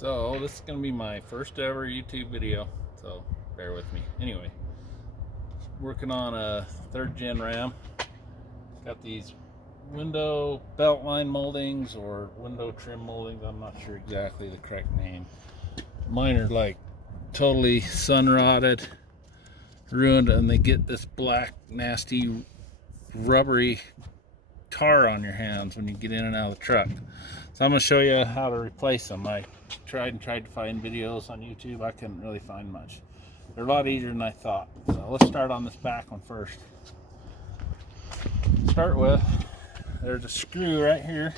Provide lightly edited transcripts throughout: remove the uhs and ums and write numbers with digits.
So this is going to be my first ever YouTube video, so bear with me. Anyway, working on a 3rd gen Ram. Got these window beltline moldings or window trim moldings. I'm not sure exactly the correct name. Mine are like totally sun rotted, ruined, and they get this black, nasty, rubbery tar on your hands when you get in and out of the truck. So I'm going to show you how to replace them. I tried to find videos on YouTube. I couldn't really find much. They're a lot easier than I thought. So let's start on this back one first. Start with, there's a screw right here.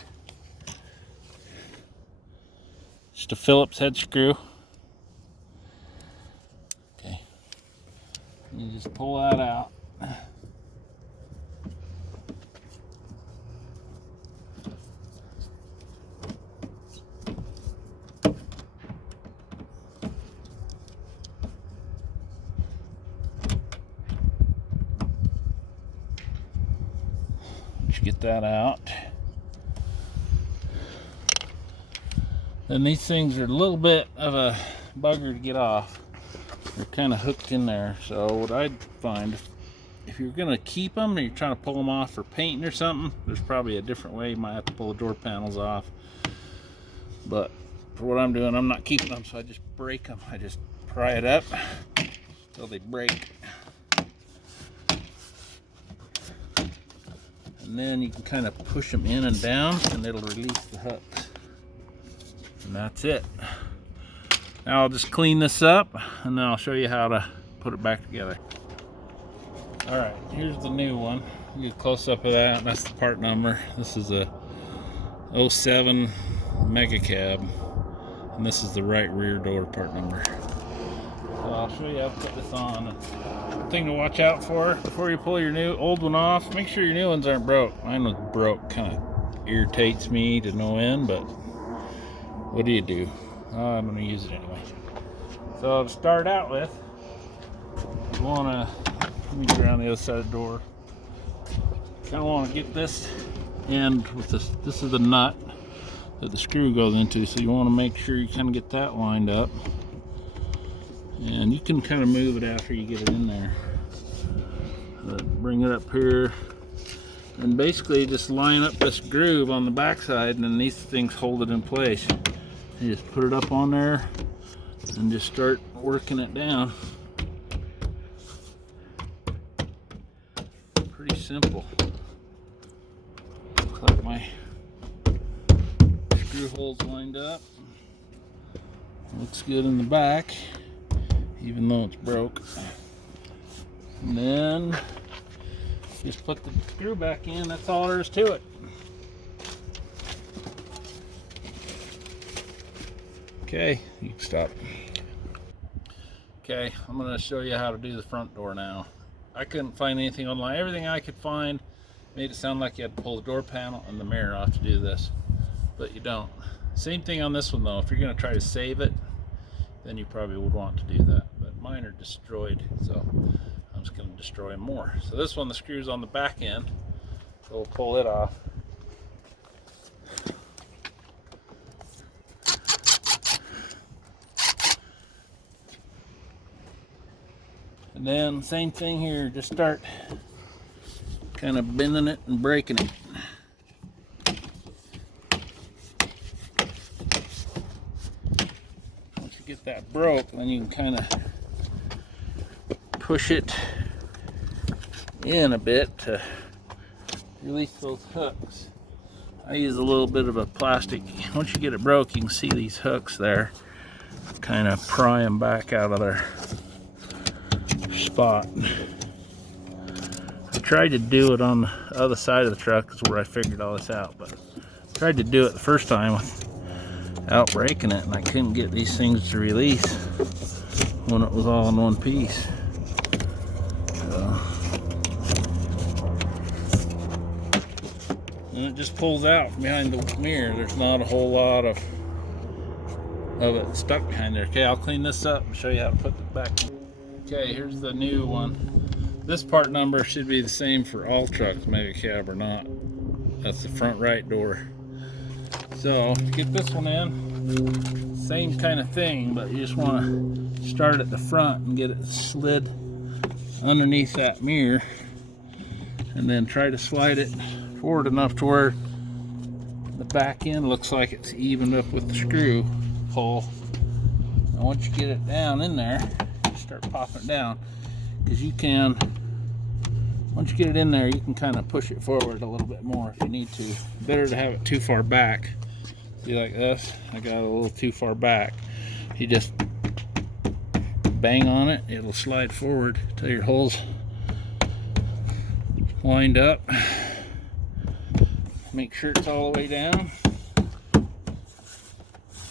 Just a Phillips head screw. Okay. You just pull that out. Get that out. Then these things are a little bit of a bugger to get off. They're kind of hooked in there. So what I'd find, if you're gonna keep them and you're trying to pull them off for painting or something, there's probably a different way. You might have to pull the door panels off. But for what I'm doing, I'm not keeping them, so I just break them. I just pry it up until they break. And then you can kind of push them in and down and it'll release the hooks. And that's it. Now I'll just clean this up and then I'll show you how to put it back together. Alright, here's the new one. You get a close up of that. That's the part number. This is a 07 Mega Cab. And this is the right rear door part number. So I'll show you how to put this on. Thing to watch out for before you pull your old one off, make sure your new ones aren't broke. Mine was broke. Kind of irritates me to no end, but what do? I'm going to use it anyway. So to start out with, you want to, let me get around the other side of the door. Kind of want to get this end with this is the nut that the screw goes into, so you want to make sure you kind of get that lined up. And you can kind of move it after you get it in there. Bring it up here and basically just line up this groove on the backside, and then these things hold it in place. You just put it up on there and just start working it down. Pretty simple. Looks like my screw hole's lined up. Looks good in the back, even though it's broke. And then just put the screw back in. That's all there is to it. Okay, you can stop. Okay, I'm going to show you how to do the front door now. I couldn't find anything online. Everything I could find made it sound like you had to pull the door panel and the mirror off to do this, but you don't. Same thing on this one though. If you're going to try to save it, then you probably would want to do that, but mine are destroyed, so I'm just going to destroy them more. So this one, the screw's on the back end, so we'll pull it off. And then same thing here, just start kind of bending it and breaking it. Get that broke, then you can kind of push it in a bit to release those hooks. I use a little bit of a plastic. Once you get it broke, you can see these hooks there kind of pry them back out of their spot. I tried to do it on the other side of the truck, is where I figured all this out, but I tried to do it the first time without breaking it, and I couldn't get these things to release when it was all in one piece. So, and it just pulls out behind the mirror. There's not a whole lot of it stuck behind there. Okay, I'll clean this up and show you how to put it back. Okay, here's the new one. This part number should be the same for all trucks, Mega Cab or not. That's the front right door. So to get this one in, Same kind of thing, but you just want to start at the front and get it slid underneath that mirror, and then try to slide it forward enough to where the back end looks like it's evened up with the screw hole. And once you get it down in there, you start popping it down, because you can, once you get it in there, you can kind of push it forward a little bit more if you need to. Better to have it too far back. See, like this, I got it a little too far back. You just bang on it, it'll slide forward till your hole's lined up. Make sure it's all the way down.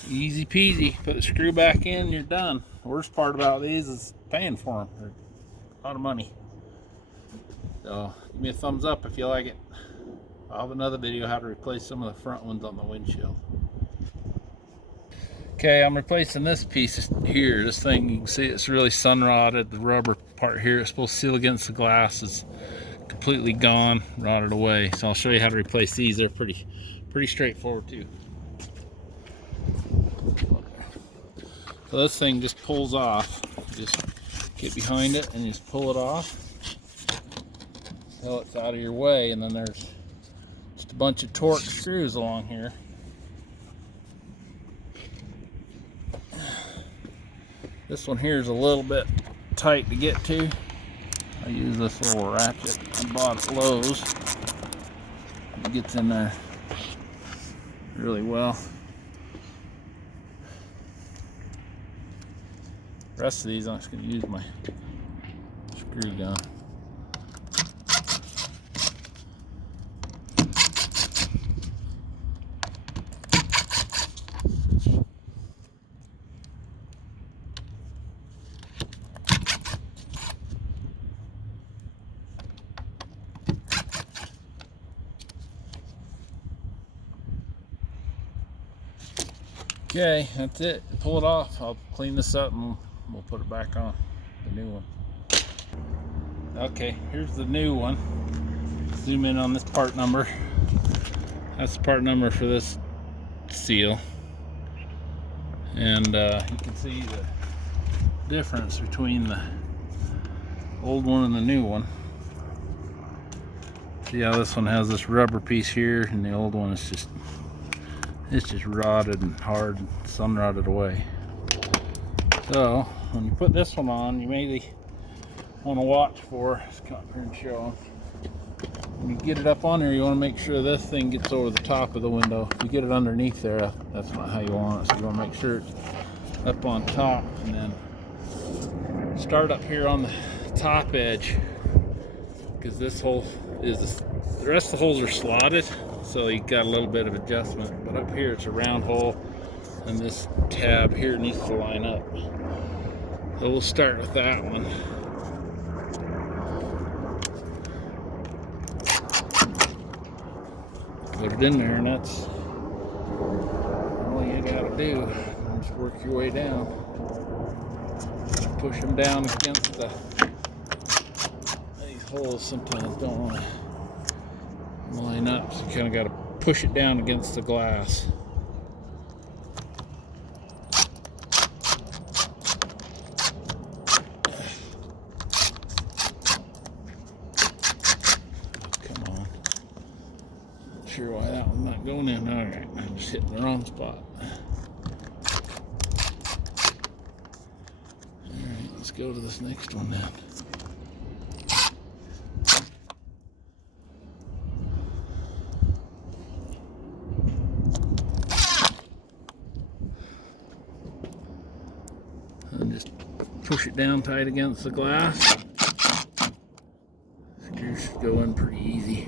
Easy peasy. Put the screw back in, you're done. The worst part about these is paying for them. They're a lot of money. So give me a thumbs up if you like it. I'll have another video how to replace some of the front ones on the windshield. Okay, I'm replacing this piece here. This thing, you can see it's really sun rotted. The rubber part here is supposed to seal against the glass is completely gone, rotted away. So I'll show you how to replace these. They're pretty straightforward too. So this thing just pulls off. Just get behind it and just pull it off until it's out of your way, and then there's just a bunch of torque screws along here. This one here is a little bit tight to get to. I use this little ratchet I bought at Lowe's. It gets in there really well. The rest of these I'm just going to use my screw gun. Okay, that's it. Pull it off. I'll clean this up and we'll put it back on, the new one. Okay, here's the new one. Zoom in on this part number. That's the part number for this seal. And you can see the difference between the old one and the new one. See how this one has this rubber piece here, and the old one is just, it's just rotted and hard, and sun rotted away. So when you put this one on, you may want to watch for, let's come up here and show them. When you get it up on there, you want to make sure this thing gets over the top of the window. If you get it underneath there, that's not how you want it. So you want to make sure it's up on top, and then start up here on the top edge, because this hole is, the rest of the holes are slotted, so you got a little bit of adjustment. But up here it's a round hole, and this tab here needs to line up. So we'll start with that one. Put it in there, and that's all you gotta do. Just work your way down. Push them down against these holes. Sometimes don't want to line up, so you kind of got to push it down against the glass. Sure why that one's not going in. Alright, I'm just hitting the wrong spot. Alright, let's go to this next one then. And just push it down tight against the glass. Screws should go in pretty easy.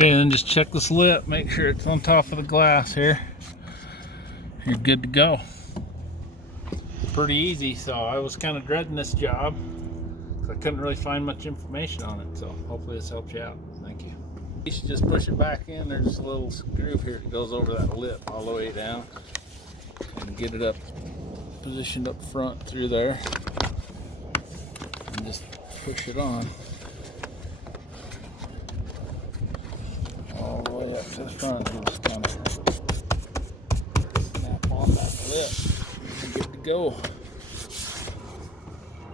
Okay, then just check this lip, make sure it's on top of the glass here. You're good to go. Pretty easy, so I was kind of dreading this job because I couldn't really find much information on it, so hopefully this helps you out. Thank you. You should just push it back in. There's just a little groove here that goes over that lip all the way down, and get it up positioned up front through there, and just push it on all the way up to the front. And just kind of snap on that lip and good to go.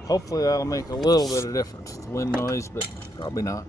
Hopefully that'll make a little bit of difference with the wind noise, but probably not.